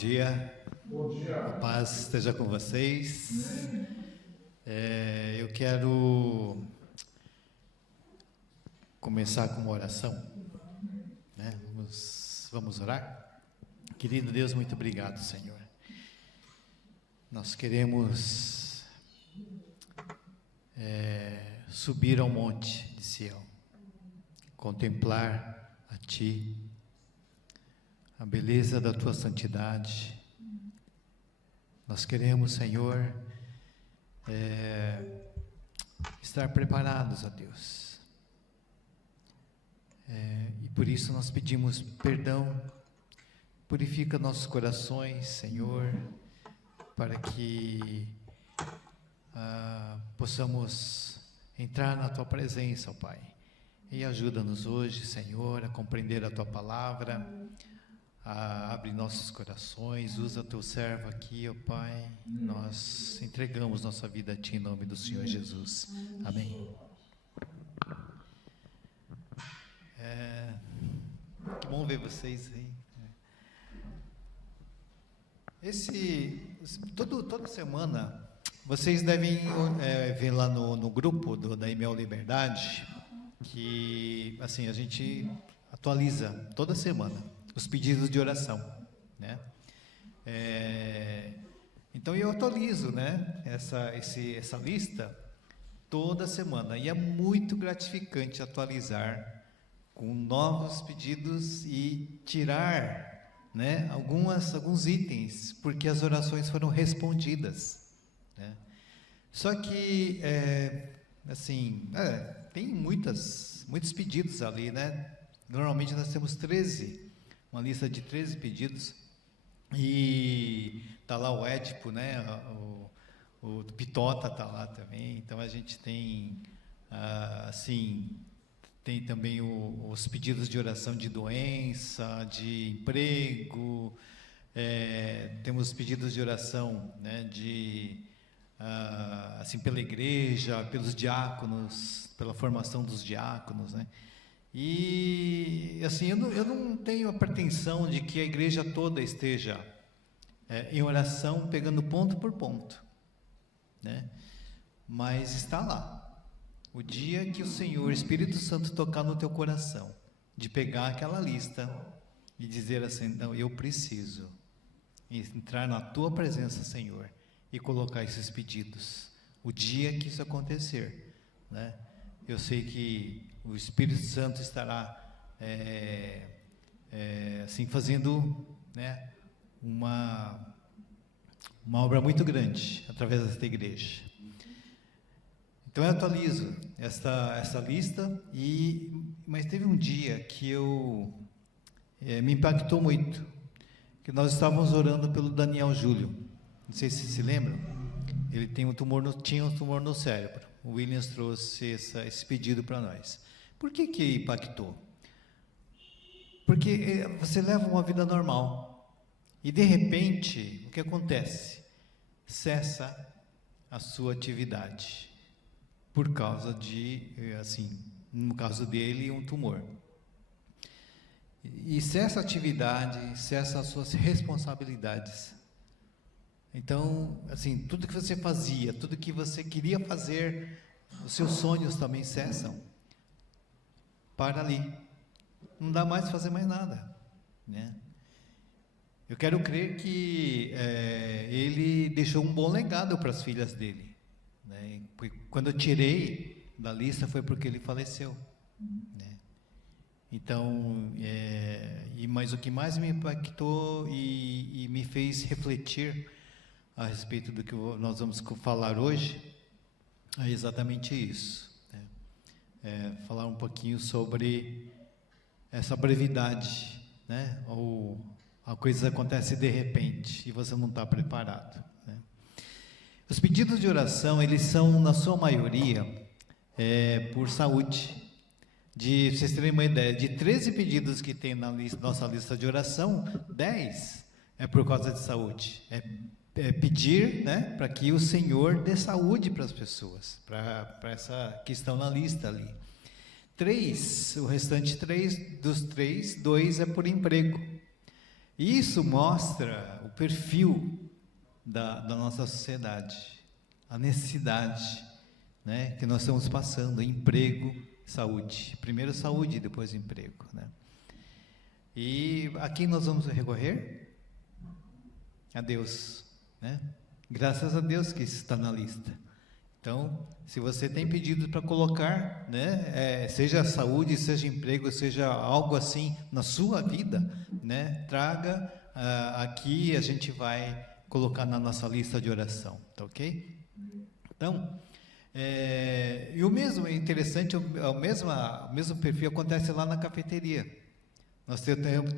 dia. Bom dia. A paz esteja com vocês. Eu quero começar com uma oração, né? Vamos orar? Querido Deus, muito obrigado, Senhor. Nós queremos subir ao monte de Sião, contemplar a Ti, a beleza da Tua santidade. Nós queremos, Senhor, estar preparados, ó Deus. E por isso nós pedimos perdão, purifica nossos corações, Senhor, para que possamos entrar na Tua presença, ó Pai. E ajuda-nos hoje, Senhor, a compreender a Tua palavra, abre nossos corações, usa Teu servo aqui, ó Pai. Nós entregamos nossa vida a Ti em nome do Senhor Jesus. Amém. Que bom ver vocês aí. Toda semana, vocês devem ver lá no grupo da Emael Liberdade, que assim, a gente atualiza toda semana os pedidos de oração, né? Então eu atualizo, né, essa lista toda semana, e é muito gratificante atualizar com novos pedidos e tirar, né, alguns itens, porque as orações foram respondidas, né? Só que tem muitos pedidos ali, né? Normalmente nós temos uma lista de 13 pedidos, e tá lá o Édipo, né? O Pitota tá lá também. Então a gente tem tem também os pedidos de oração de doença, de emprego, temos pedidos de oração, né, pela igreja, pelos diáconos, pela formação dos diáconos, né? E assim, eu não tenho a pretensão de que a igreja toda esteja em oração, pegando ponto por ponto, né? Mas está lá. O dia que o Senhor, Espírito Santo, tocar no teu coração, de pegar aquela lista e dizer assim: não, eu preciso entrar na tua presença, Senhor, e colocar esses pedidos. O dia que isso acontecer, né, eu sei que o Espírito Santo estará fazendo, né, uma obra muito grande através desta igreja. Então eu atualizo essa lista, mas teve um dia que me impactou muito, que nós estávamos orando pelo Daniel Júlio. Não sei se se lembram. Ele tinha um tumor no cérebro. O Williams trouxe esse pedido para nós. Por que impactou? Porque você leva uma vida normal e de repente o que acontece? Cessa a sua atividade. Por causa no caso dele, um tumor. E cessa a atividade, cessa as suas responsabilidades. Então, assim, tudo que você fazia, tudo que você queria fazer, os seus sonhos também cessam. Para ali. Não dá mais para fazer mais nada, né? Eu quero crer que ele deixou um bom legado para as filhas dele, né? Quando eu tirei da lista foi porque ele faleceu, né? Então, mas o que mais me impactou e me fez refletir a respeito do que nós vamos falar hoje é exatamente isso, né? Falar um pouquinho sobre essa brevidade, né? Ou a coisa acontece de repente e você não está preparado, né? Os pedidos de oração, eles são, na sua maioria, por saúde. De vocês terem uma ideia, de 13 pedidos que tem na nossa lista de oração, 10 é por causa de saúde. Pedir, né, para que o Senhor dê saúde para as pessoas, para essa que estão na lista ali. 3, o restante 3, dos 3, 2 é por emprego. E isso mostra o perfil da nossa sociedade, a necessidade, né, que nós estamos passando, emprego, saúde. Primeiro saúde, depois emprego, né? E a quem nós vamos recorrer? A Deus, né? Graças a Deus que isso está na lista. Então, se você tem pedido para colocar, né, seja saúde, seja emprego, seja algo assim na sua vida, né, traga aqui, a gente vai colocar na nossa lista de oração, tá ok? Então, e o mesmo é interessante, o mesmo perfil acontece lá na cafeteria. Nós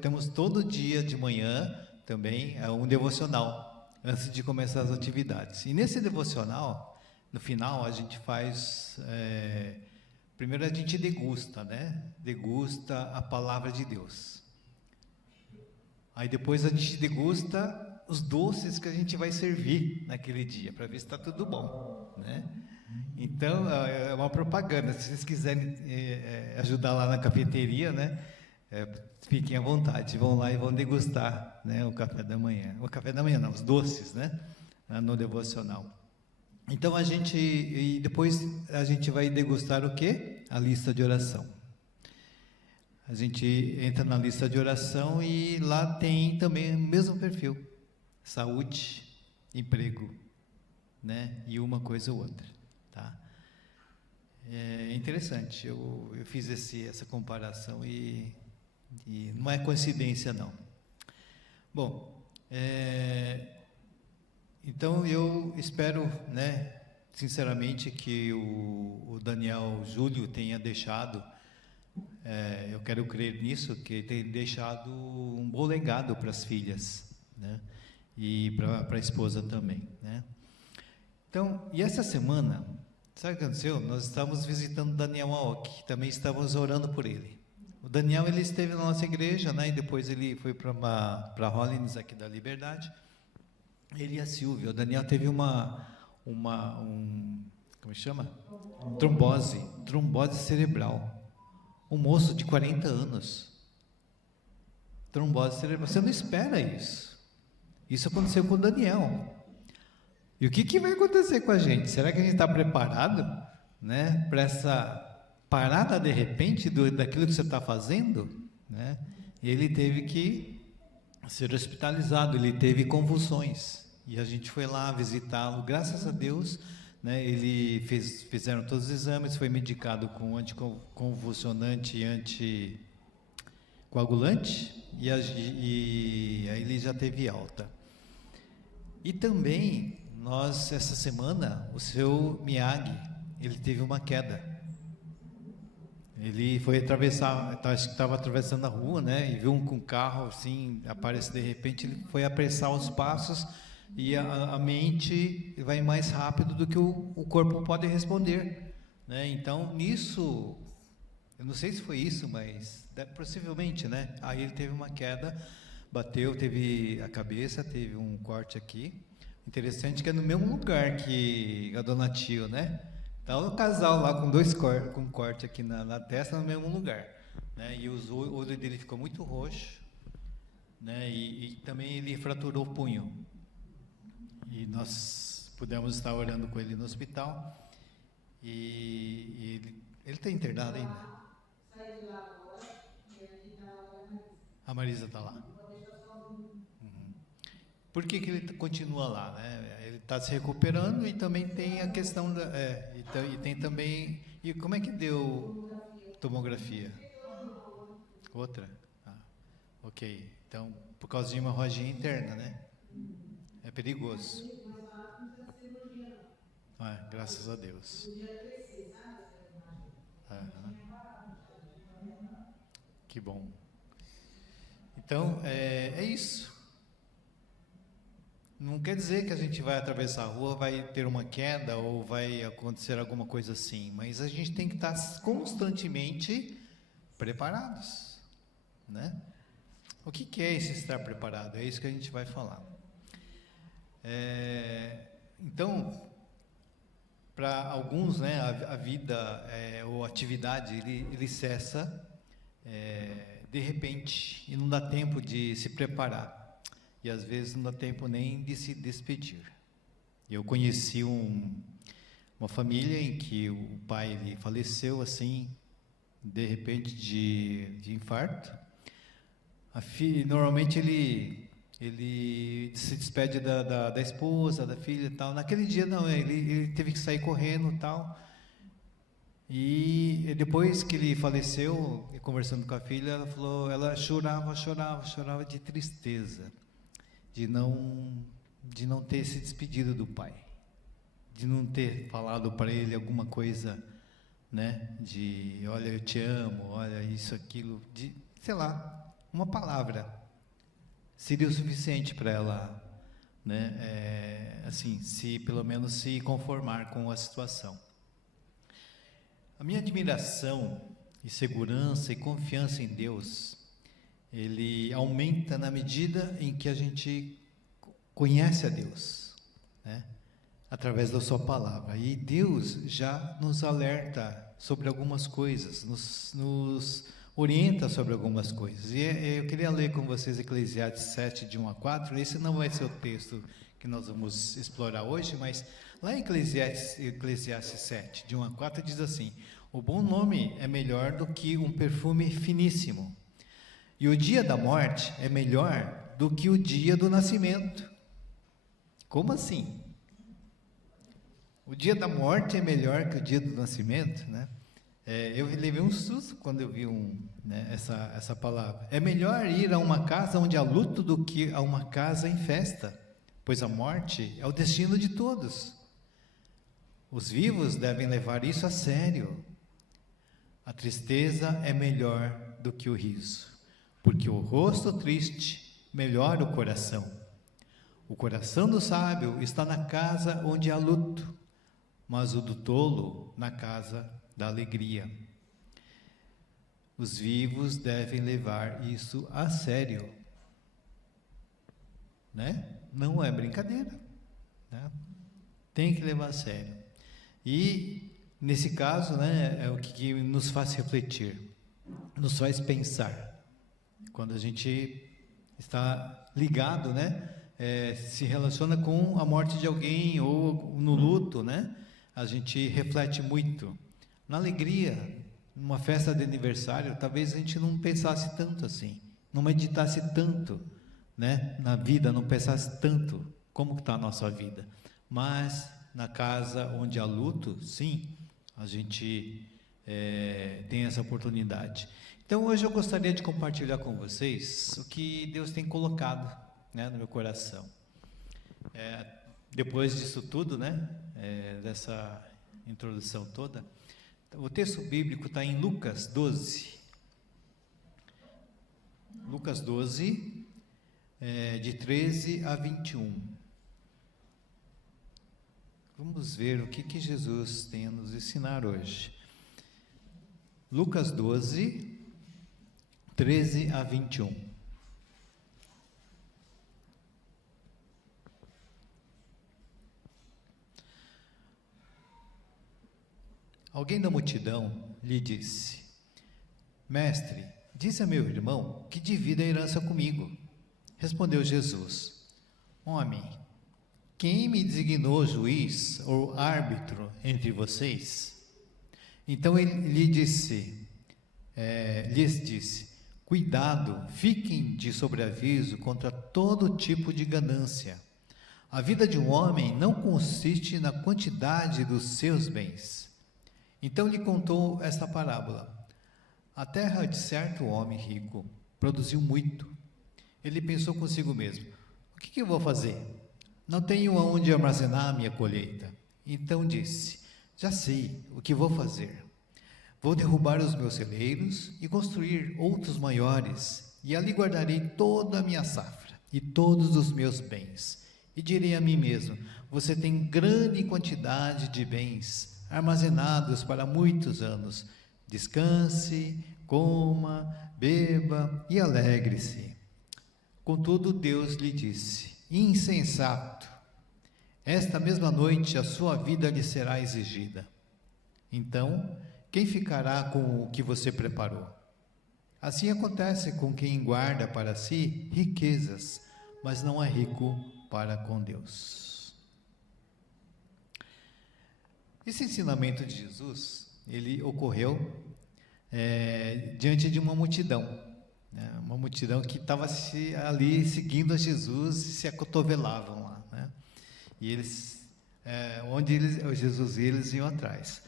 temos todo dia de manhã também um devocional, antes de começar as atividades. E nesse devocional, no final, a gente faz... primeiro a gente degusta, né? Degusta a palavra de Deus. Aí depois a gente degusta os doces que a gente vai servir naquele dia, para ver se está tudo bom, né? Então, é uma propaganda. Se vocês quiserem ajudar lá na cafeteria, né? Fiquem à vontade, vão lá e vão degustar, né, o café da manhã. O café da manhã não, os doces, né? No devocional. Então, e depois a gente vai degustar o quê? A lista de oração. A gente entra na lista de oração e lá tem também o mesmo perfil. Saúde, emprego, né? E uma coisa ou outra, tá? É interessante, eu fiz essa comparação e não é coincidência, não. Bom, então eu espero, né, sinceramente, que o Daniel Júlio tenha deixado, eu quero crer nisso, que tenha deixado um bom legado para as filhas, né, e para a esposa também, né. Então, e essa semana, sabe o que aconteceu? Nós estávamos visitando Daniel Aoki, também estávamos orando por ele. O Daniel, ele esteve na nossa igreja, né, e depois ele foi para Hollins, aqui da Liberdade. Ele e a Silvia. O Daniel teve como chama? Trombose cerebral. Um moço de 40 anos. Trombose cerebral. Você não espera isso. Isso aconteceu com o Daniel. E o que vai acontecer com a gente? Será que a gente está preparado, né, para essa parada de repente daquilo que você está fazendo, né? Ele teve que ser hospitalizado, ele teve convulsões, e a gente foi lá visitá-lo. Graças a Deus, né, fizeram todos os exames, foi medicado com anticonvulsionante e anticoagulante, e aí ele já teve alta. E também, essa semana, o seu Miyagi, ele teve uma queda. Ele foi atravessar, acho que estava atravessando a rua, né, e viu um carro assim, aparece de repente, ele foi apressar os passos, e a mente vai mais rápido do que o corpo pode responder, né? Então, nisso, eu não sei se foi isso, mas possivelmente, né? Aí ele teve uma queda, bateu, teve a cabeça, teve um corte aqui. Interessante que é no mesmo lugar que a Dona Tio, né? Tá o casal lá com corte aqui na testa, no mesmo lugar, né? E o olho dele ficou muito roxo, né? E também ele fraturou o punho. E nós pudemos estar orando com ele no hospital. E ele está internado ainda. A Marisa está lá. Por que ele continua lá, né? Ele está se recuperando e também tem a questão e tem também... E como é que deu tomografia? Outra? Ah, ok. Então, por causa de uma hemorragia interna, né? É perigoso. Graças a Deus. Que bom. Então, é isso. Não quer dizer que a gente vai atravessar a rua, vai ter uma queda ou vai acontecer alguma coisa assim, mas a gente tem que estar constantemente preparados, né? O que é esse estar preparado? É isso que a gente vai falar. Então, para alguns, né, a vida ou a atividade ele cessa de repente, e não dá tempo de se preparar, e às vezes não dá tempo nem de se despedir. Eu conheci uma família em que o pai ele faleceu assim, de repente de infarto. A filha, normalmente ele se despede da esposa, da filha e tal. Naquele dia não, ele teve que sair correndo e tal. E depois que ele faleceu, conversando com a filha, ela falou, ela chorava de tristeza, de não ter se despedido do pai, de não ter falado para ele alguma coisa, né? De, olha, eu te amo, olha isso, aquilo, de, sei lá, uma palavra seria o suficiente para ela, né? Assim, se pelo menos se conformar com a situação. A minha admiração e segurança e confiança em Deus, ele aumenta na medida em que a gente conhece a Deus, né? Através da sua palavra. E Deus já nos alerta sobre algumas coisas, nos orienta sobre algumas coisas. E eu queria ler com vocês Eclesiastes 7, de 1 a 4. Esse não vai ser o texto que nós vamos explorar hoje, mas lá em Eclesiastes 7, de 1 a 4, diz assim: o bom nome é melhor do que um perfume finíssimo, e o dia da morte é melhor do que o dia do nascimento. Como assim? O dia da morte é melhor que o dia do nascimento, né? Eu levei um susto quando eu vi essa palavra. É melhor ir a uma casa onde há luto do que a uma casa em festa, pois a morte é o destino de todos. Os vivos devem levar isso a sério. A tristeza é melhor do que o riso, porque o rosto triste melhora o coração. O coração do sábio está na casa onde há luto, mas o do tolo na casa da alegria. Os vivos devem levar isso a sério, né? Não é brincadeira, né? Tem que levar a sério. E nesse caso, né, é o que nos faz refletir, nos faz pensar. Quando a gente está ligado, né, se relaciona com a morte de alguém ou no luto, né? A gente reflete muito. Na alegria, numa festa de aniversário, talvez a gente não pensasse tanto assim, não meditasse tanto, né, na vida, não pensasse tanto como está a nossa vida. Mas na casa onde há luto, sim, a gente tem essa oportunidade. Então hoje eu gostaria de compartilhar com vocês o que Deus tem colocado, né, no meu coração. Depois disso tudo, né, dessa introdução toda, o texto bíblico está em Lucas 12. Lucas 12, de 13 a 21. Vamos ver o que Jesus tem a nos ensinar hoje. Lucas 12, 13 a 21. Alguém da multidão lhe disse: Mestre, disse a meu irmão que divida a herança comigo. Respondeu Jesus: Homem, quem me designou juiz ou árbitro entre vocês? Então ele lhes disse: Cuidado, fiquem de sobreaviso contra todo tipo de ganância. A vida de um homem não consiste na quantidade dos seus bens. Então lhe contou esta parábola: a terra de certo homem rico produziu muito. Ele pensou consigo mesmo: o que eu vou fazer? Não tenho aonde armazenar a minha colheita. Então disse: já sei o que vou fazer. Vou derrubar os meus celeiros e construir outros maiores, e ali guardarei toda a minha safra e todos os meus bens. E direi a mim mesmo: você tem grande quantidade de bens armazenados para muitos anos. Descanse, coma, beba e alegre-se. Contudo, Deus lhe disse: insensato, esta mesma noite a sua vida lhe será exigida. Então, quem ficará com o que você preparou? Assim acontece com quem guarda para si riquezas, mas não é rico para com Deus. Esse ensinamento de Jesus, ele ocorreu diante de uma multidão, né? Uma multidão que estava ali seguindo a Jesus e se acotovelavam lá, né? E eles, Jesus ia, eles iam atrás.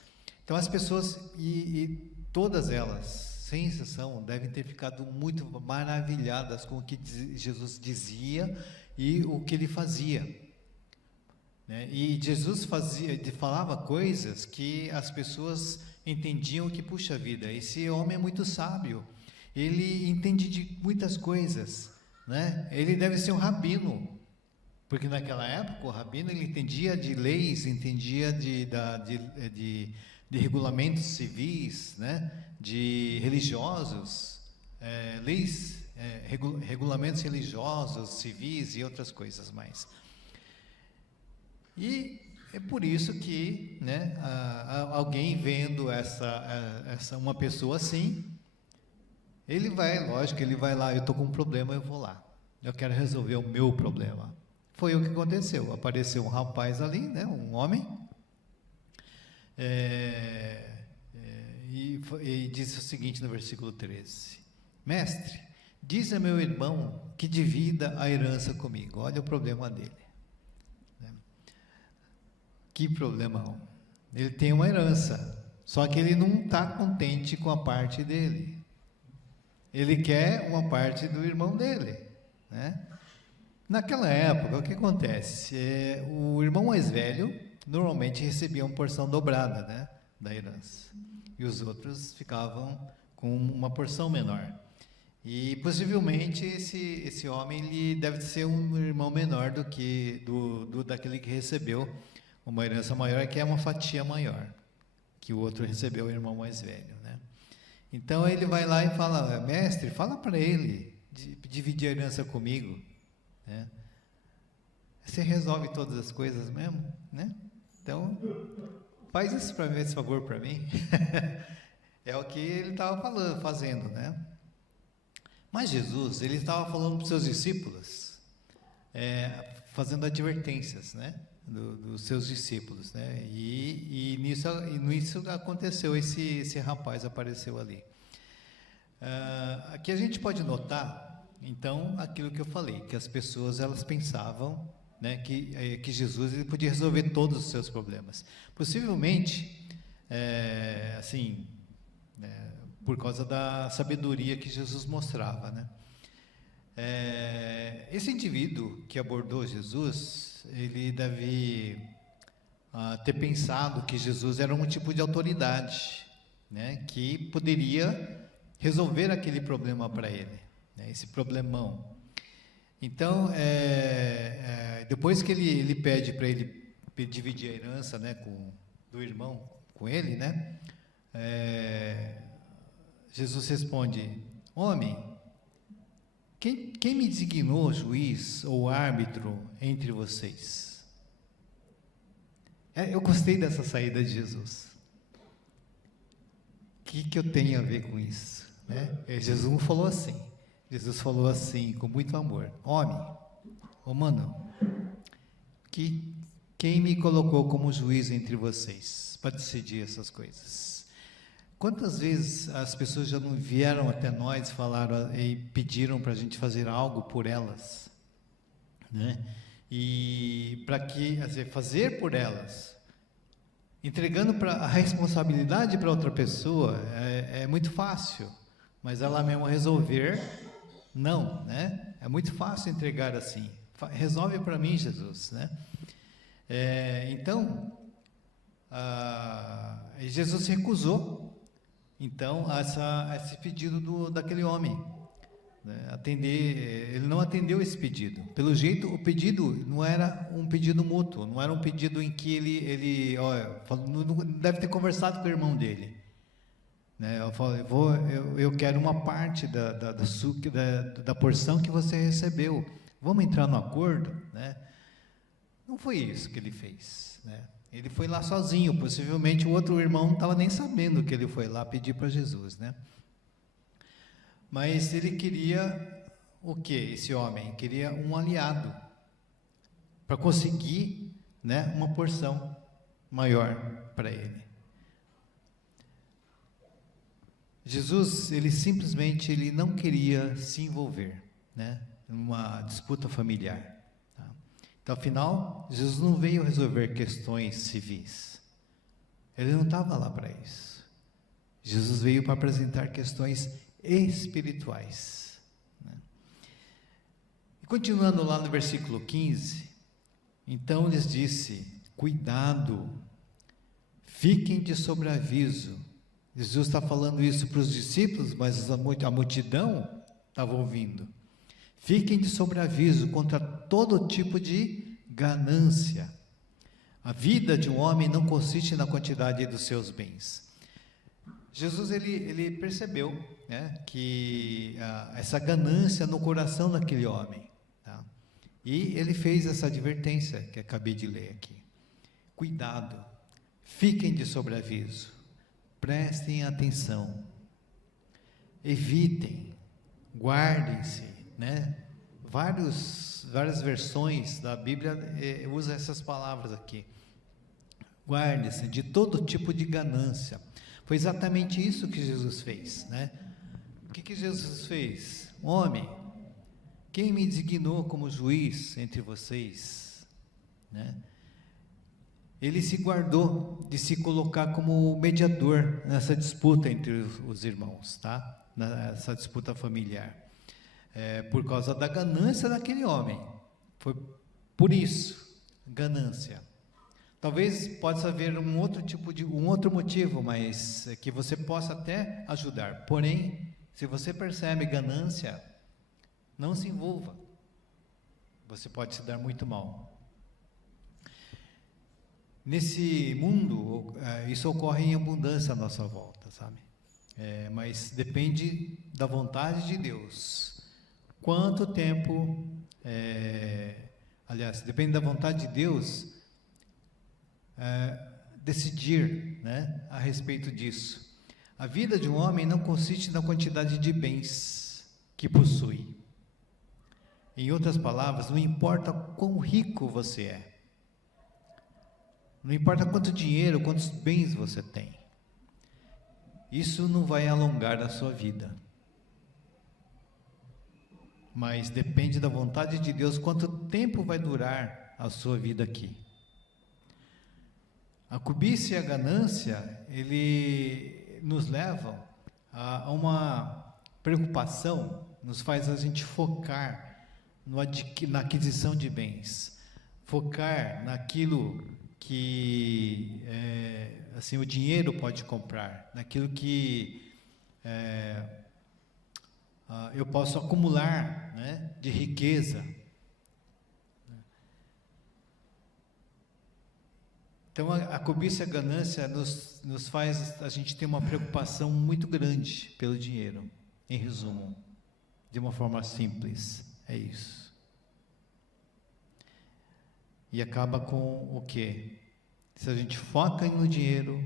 Então as pessoas, e todas elas, sem exceção, devem ter ficado muito maravilhadas com o que Jesus dizia e o que ele fazia, né? E Jesus falava coisas que as pessoas entendiam que, puxa vida, esse homem é muito sábio, ele entende de muitas coisas, né? Ele deve ser um rabino, porque naquela época o rabino ele entendia de leis, entendia de regulamentos civis, né? De religiosos, leis, regulamentos religiosos, civis e outras coisas mais. E é por isso que, né, alguém vendo uma pessoa assim, ele vai lá, eu estou com um problema, eu vou lá, eu quero resolver o meu problema. Foi o que aconteceu, apareceu um rapaz ali, né, um homem, e disse o seguinte no versículo 13: Mestre, diz a meu irmão que divida a herança comigo. Olha o problema dele. Que problemão. Ele tem uma herança, só que ele não está contente com a parte dele. Ele quer uma parte do irmão dele, né? Naquela época, o que acontece? O irmão mais velho normalmente recebia uma porção dobrada, né, da herança, e os outros ficavam com uma porção menor. E possivelmente esse homem ele deve ser um irmão menor do que daquele que recebeu uma herança maior, que é uma fatia maior, que o outro recebeu, o irmão mais velho, né? Então ele vai lá e fala: mestre, fala para ele dividir a herança comigo, né? Você resolve todas as coisas mesmo, né? Então faz isso para mim, esse favor para mim. É o que ele estava fazendo, né? Mas Jesus, ele estava falando para os seus discípulos, fazendo advertências, né? Dos seus discípulos, né? E nisso aconteceu, esse rapaz apareceu ali. Aqui a gente pode notar, então, aquilo que eu falei, que as pessoas elas pensavam, né, que Jesus ele podia resolver todos os seus problemas. Possivelmente, assim, por causa da sabedoria que Jesus mostrava, né? Esse indivíduo que abordou Jesus, ele deve ter pensado que Jesus era um tipo de autoridade, né, que poderia resolver aquele problema para ele, né, esse problemão. Então, depois que ele pede para ele dividir a herança, né, do irmão com ele, né, Jesus responde: homem, quem me designou juiz ou árbitro entre vocês? Eu gostei dessa saída de Jesus. O que eu tenho a ver com isso, né? Jesus não falou assim. Jesus falou assim, com muito amor: homem, mano, quem me colocou como juiz entre vocês para decidir essas coisas? Quantas vezes as pessoas já não vieram até nós, falaram e pediram para a gente fazer algo por elas, né? E para fazer por elas, entregando a responsabilidade para outra pessoa, é muito fácil, mas ela mesmo resolver, não, né? É muito fácil entregar assim. Resolve para mim, Jesus, né? Então, Jesus recusou, então, esse pedido daquele homem, né? Ele não atendeu esse pedido. Pelo jeito, o pedido não era um pedido mútuo, não era um pedido em que ele deve ter conversado com o irmão dele, né? Eu quero uma parte da porção que você recebeu. Vamos entrar no acordo, né? Não foi isso que ele fez, né? Ele foi lá sozinho, possivelmente o outro irmão não estava nem sabendo que ele foi lá pedir para Jesus, né? Mas ele queria o quê? Esse homem queria um aliado para conseguir, né, uma porção maior para ele. Jesus, ele simplesmente não queria se envolver, né, numa disputa familiar. Tá? Então, afinal, Jesus não veio resolver questões civis. Ele não estava lá para isso. Jesus veio para apresentar questões espirituais. Né? E continuando lá no versículo 15, então lhes disse: cuidado, fiquem de sobreaviso. Jesus está falando isso para os discípulos, mas a multidão estava ouvindo. Fiquem de sobreaviso contra todo tipo de ganância. A vida de um homem não consiste na quantidade dos seus bens. Jesus ele percebeu, né, que essa ganância no coração daquele homem, tá? E ele fez essa advertência que acabei de ler aqui. Cuidado, fiquem de sobreaviso, prestem atenção, evitem, guardem-se, né? Várias versões da Bíblia usam essas palavras aqui. Guarde-se de todo tipo de ganância. Foi exatamente isso que Jesus fez, né? O que Jesus fez? Homem, quem me designou como juiz entre vocês? Né? Ele se guardou de se colocar como mediador nessa disputa entre os irmãos, tá? Nessa disputa familiar. Por causa da ganância daquele homem. Foi por isso, ganância. Talvez possa haver um outro motivo, mas que você possa até ajudar. Porém, se você percebe ganância, não se envolva. Você pode se dar muito mal. Nesse mundo, isso ocorre em abundância à nossa volta, sabe? Mas depende da vontade de Deus. Quanto tempo, depende da vontade de Deus decidir, né, a respeito disso. A vida de um homem não consiste na quantidade de bens que possui. Em outras palavras, não importa quão rico você é, não importa quanto dinheiro, quantos bens você tem, isso não vai alongar a sua vida. Mas depende da vontade de Deus quanto tempo vai durar a sua vida aqui. A cobiça e a ganância, ele nos levam a uma preocupação, nos faz a gente focar na aquisição de bens, focar naquilo que assim, o dinheiro pode comprar, naquilo que eu posso acumular, né, de riqueza. Então, a cobiça e a ganância nos faz a gente ter uma preocupação muito grande pelo dinheiro, em resumo, de uma forma simples, é isso. E acaba com o quê? Se a gente foca no dinheiro,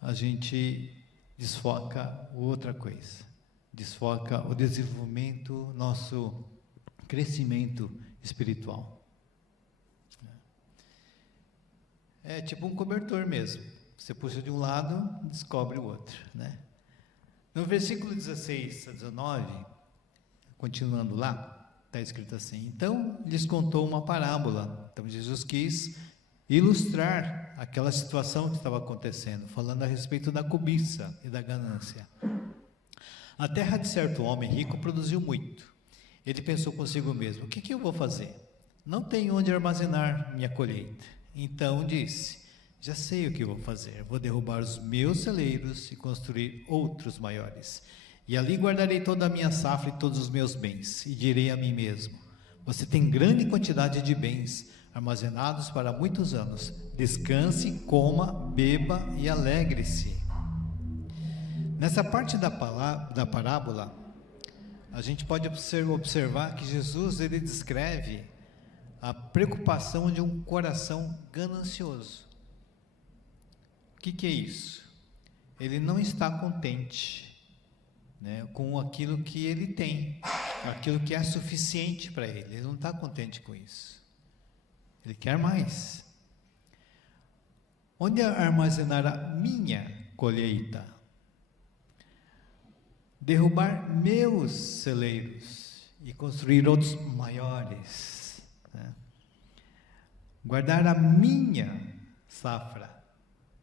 a gente desfoca outra coisa, desfoca o desenvolvimento, nosso crescimento espiritual. É tipo um cobertor mesmo. Você puxa de um lado, descobre o outro, né? No versículo 16 a 19, continuando lá, está escrito assim: então lhes contou uma parábola. Então Jesus quis ilustrar aquela situação que estava acontecendo, falando a respeito da cobiça e da ganância. A terra de certo homem rico produziu muito. Ele pensou consigo mesmo: o que eu vou fazer? Não tenho onde armazenar minha colheita. Então disse: já sei o que vou fazer, vou derrubar os meus celeiros e construir outros maiores, e ali guardarei toda a minha safra e todos os meus bens, e direi a mim mesmo: você tem grande quantidade de bens armazenados para muitos anos, descanse, coma, beba e alegre-se. Nessa parte da parábola, a gente pode observar que Jesus ele descreve a preocupação de um coração ganancioso. O que é isso? Ele não está contente né, com aquilo que ele tem, aquilo que é suficiente para ele. Ele não está contente com isso. Ele quer mais. Onde armazenar a minha colheita? Derrubar meus celeiros e construir outros maiores, né? Guardar a minha safra.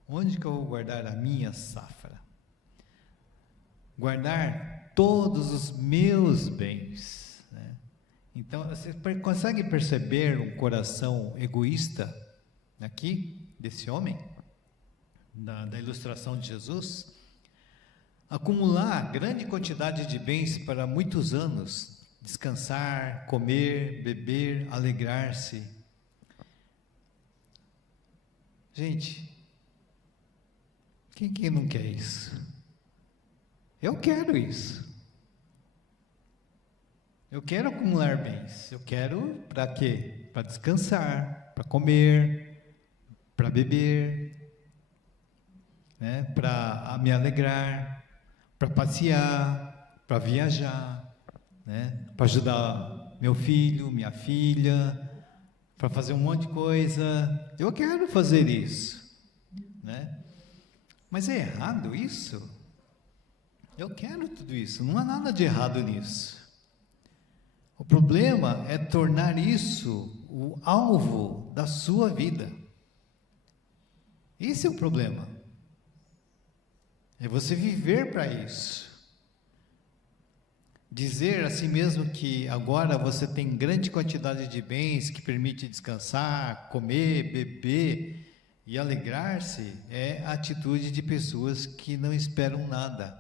Onde que eu vou guardar a minha safra? Guardar todos os meus bens, né? Então, você consegue perceber um coração egoísta aqui, desse homem, da ilustração de Jesus? Acumular grande quantidade de bens para muitos anos, descansar, comer, beber, alegrar-se. Gente, quem não quer isso? Eu quero isso. Eu quero acumular bens. Eu quero para quê? Para descansar, para comer, para beber, né? Para me alegrar, para passear, para viajar, né? Para ajudar meu filho, minha filha, para fazer um monte de coisa. Eu quero fazer isso, né? Mas é errado isso? Eu quero tudo isso, não há nada de errado nisso. O problema é tornar isso o alvo da sua vida. Esse é o problema. É você viver para isso. Dizer a si mesmo que agora você tem grande quantidade de bens que permite descansar, comer, beber e alegrar-se é a atitude de pessoas que não esperam nada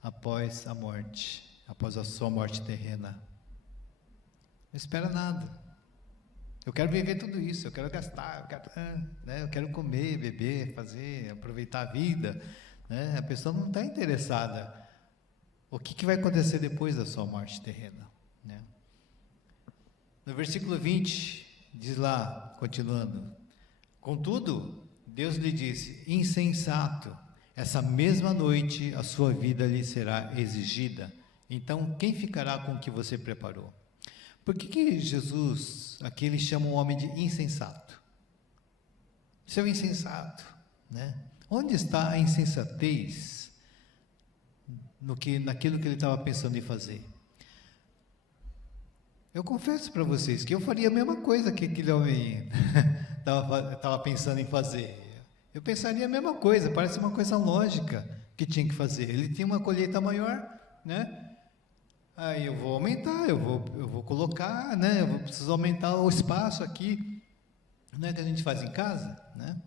após a morte, após a sua morte terrena. Não espera nada. Eu quero viver tudo isso, eu quero gastar, eu quero comer, beber, fazer, aproveitar a vida, né? A pessoa não está interessada. O que vai acontecer depois da sua morte terrena, né? No versículo 20, diz lá, continuando: contudo, Deus lhe disse: insensato, essa mesma noite a sua vida lhe será exigida. Então, quem ficará com o que você preparou? Por que Jesus, aqui ele chama o homem de insensato? Seu insensato, né? Onde está a insensatez naquilo que ele estava pensando em fazer? Eu confesso para vocês que eu faria a mesma coisa que aquele homem estava pensando em fazer. Eu pensaria a mesma coisa, parece uma coisa lógica que tinha que fazer. Ele tinha uma colheita maior, né? Aí eu vou aumentar, eu vou colocar, né? Eu preciso aumentar o espaço aqui, não é que a gente faz em casa, né?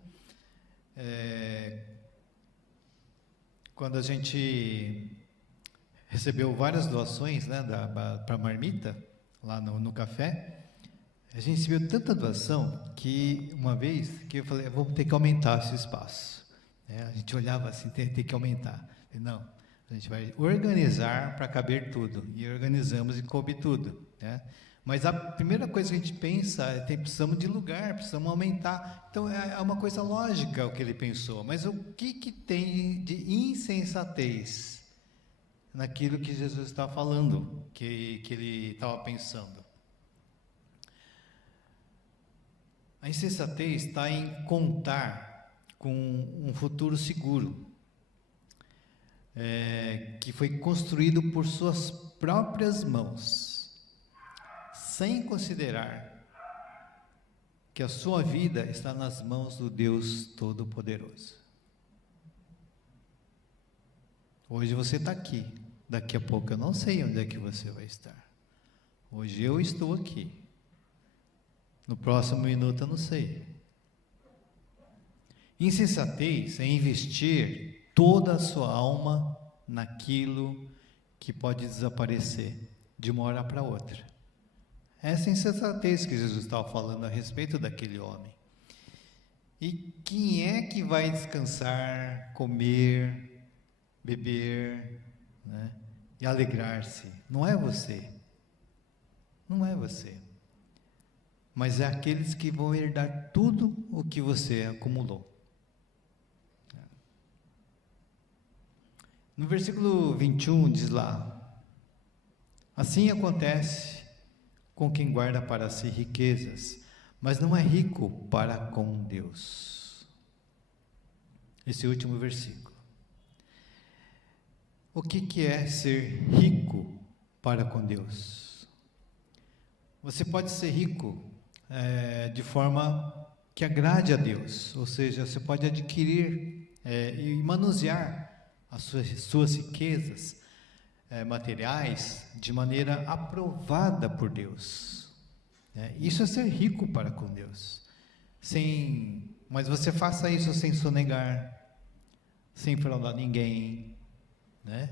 Quando a gente recebeu várias doações, né, para a marmita, lá no café, a gente recebeu tanta doação que uma vez que eu falei, vamos ter que aumentar esse espaço. A gente olhava assim, tem que aumentar. Eu falei, não, a gente vai organizar para caber tudo. E organizamos e coube tudo, né? Mas a primeira coisa que a gente pensa é precisamos de lugar, precisamos aumentar. Então é uma coisa lógica o que ele pensou. Mas o que tem de insensatez naquilo que Jesus está falando, que ele estava pensando? A insensatez está em contar com um futuro seguro, que foi construído por suas próprias mãos, sem considerar que a sua vida está nas mãos do Deus Todo-Poderoso. Hoje você está aqui, daqui a pouco eu não sei onde é que você vai estar. Hoje eu estou aqui, no próximo minuto eu não sei. Insensatez é investir toda a sua alma naquilo que pode desaparecer de uma hora para outra. Essa insensatez que Jesus estava falando a respeito daquele homem. E quem é que vai descansar, comer, beber, né, e alegrar-se? Não é você. Não é você. Mas é aqueles que vão herdar tudo o que você acumulou. No versículo 21 diz lá: assim acontece com quem guarda para si riquezas, mas não é rico para com Deus. Esse último versículo. O que é ser rico para com Deus? Você pode ser rico de forma que agrade a Deus, ou seja, você pode adquirir e manusear as suas riquezas materiais de maneira aprovada por Deus. Isso é ser rico para com Deus. Mas você faça isso sem sonegar, sem fraudar ninguém, né?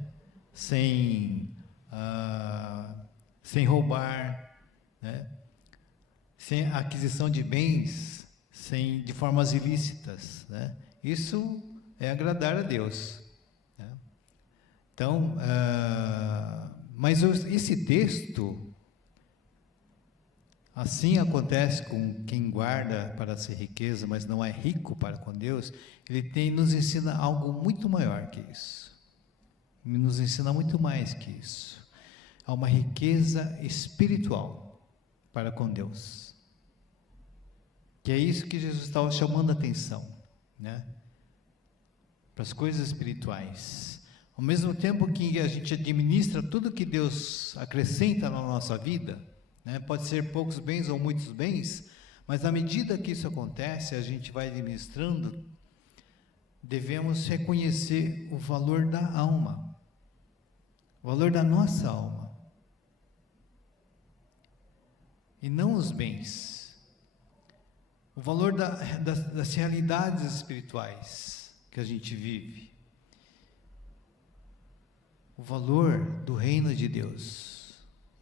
sem roubar, né? Sem aquisição de bens, de formas ilícitas, né? Isso é agradar a Deus, né? Então, mas esse texto, assim acontece com quem guarda para si riqueza, mas não é rico para com Deus, ele nos ensina algo muito maior que isso. Ele nos ensina muito mais que isso. Há uma riqueza espiritual para com Deus. Que é isso que Jesus estava chamando a atenção, né? Para as coisas espirituais. Ao mesmo tempo que a gente administra tudo que Deus acrescenta na nossa vida, né? Pode ser poucos bens ou muitos bens, mas à medida que isso acontece, a gente vai administrando, devemos reconhecer o valor da alma, o valor da nossa alma, e não os bens. O valor das realidades espirituais que a gente vive. O valor do reino de Deus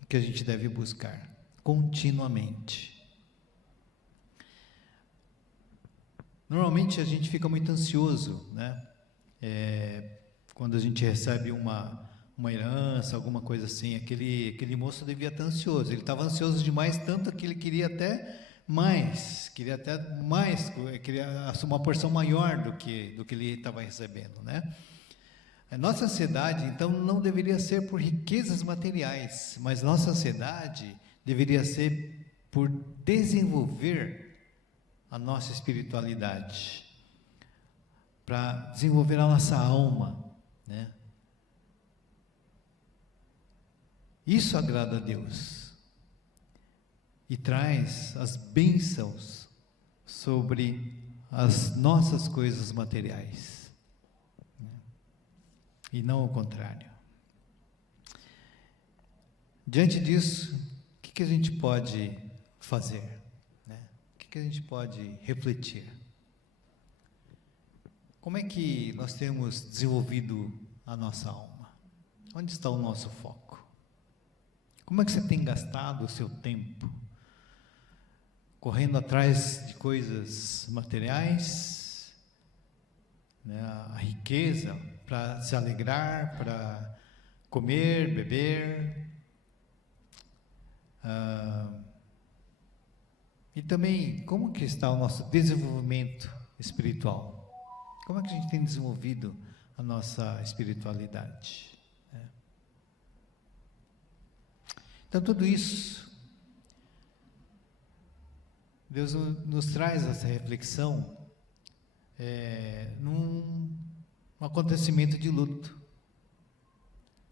que a gente deve buscar continuamente. Normalmente a gente fica muito ansioso, né? Quando a gente recebe uma herança, alguma coisa assim. Aquele moço devia estar ansioso. Ele estava ansioso demais, tanto que ele queria até mais, queria uma porção maior do que ele estava recebendo, né? A nossa ansiedade, então, não deveria ser por riquezas materiais, mas nossa ansiedade deveria ser por desenvolver a nossa espiritualidade, para desenvolver a nossa alma, né? Isso agrada a Deus. E traz as bênçãos sobre as nossas coisas materiais, né? E não o contrário. Diante disso, o que a gente pode fazer, né? O que a gente pode refletir? Como é que nós temos desenvolvido a nossa alma? Onde está o nosso foco? Como é que você tem gastado o seu tempo? Correndo atrás de coisas materiais, né, a riqueza, para se alegrar, para comer, beber, e também como que está o nosso desenvolvimento espiritual? Como é que a gente tem desenvolvido a nossa espiritualidade, né? Então tudo isso, Deus nos traz essa reflexão num acontecimento de luto.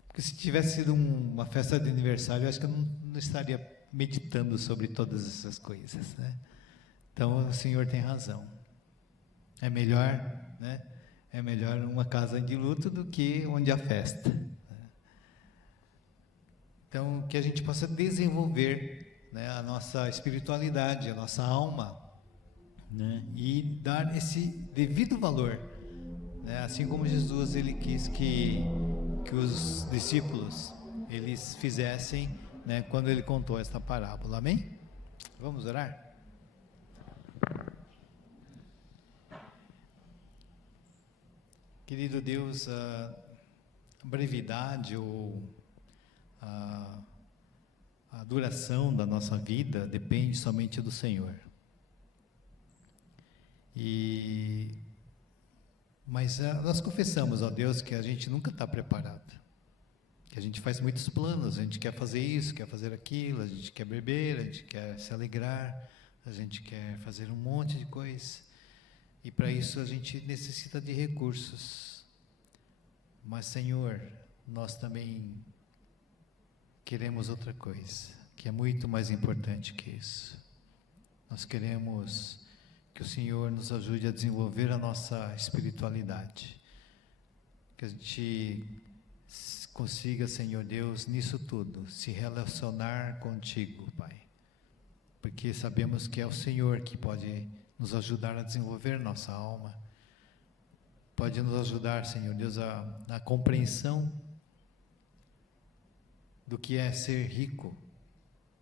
Porque se tivesse sido uma festa de aniversário, eu acho que eu não estaria meditando sobre todas essas coisas, né? Então o Senhor tem razão. É melhor, né? É melhor uma casa de luto do que onde há festa. Então, que a gente possa desenvolver, né, a nossa espiritualidade, a nossa alma, né, e dar esse devido valor, né, assim como Jesus ele quis que os discípulos eles fizessem, né, quando ele contou esta parábola. Amém? Vamos orar? Querido Deus, a brevidade ou a duração da nossa vida depende somente do Senhor. E Mas nós confessamos, ó Deus, que a gente nunca está preparado. Que a gente faz muitos planos, a gente quer fazer isso, quer fazer aquilo, a gente quer beber, a gente quer se alegrar, a gente quer fazer um monte de coisa. E para isso a gente necessita de recursos. Mas, Senhor, nós também queremos outra coisa, que é muito mais importante que isso. Nós queremos que o Senhor nos ajude a desenvolver a nossa espiritualidade. Que a gente consiga, Senhor Deus, nisso tudo, se relacionar contigo, Pai. Porque sabemos que é o Senhor que pode nos ajudar a desenvolver nossa alma. Pode nos ajudar, Senhor Deus, na compreensão do que é ser rico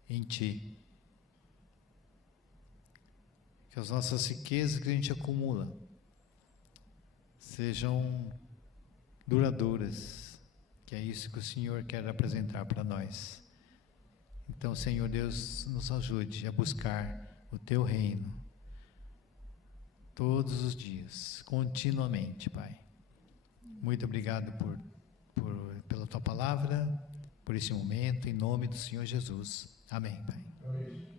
em Ti. Que as nossas riquezas que a gente acumula sejam duradouras, que é isso que o Senhor quer apresentar para nós. Então, Senhor Deus, nos ajude a buscar o Teu reino todos os dias, continuamente, Pai. Muito obrigado pela Tua palavra, por esse momento, em nome do Senhor Jesus. Amém, Pai. Amém.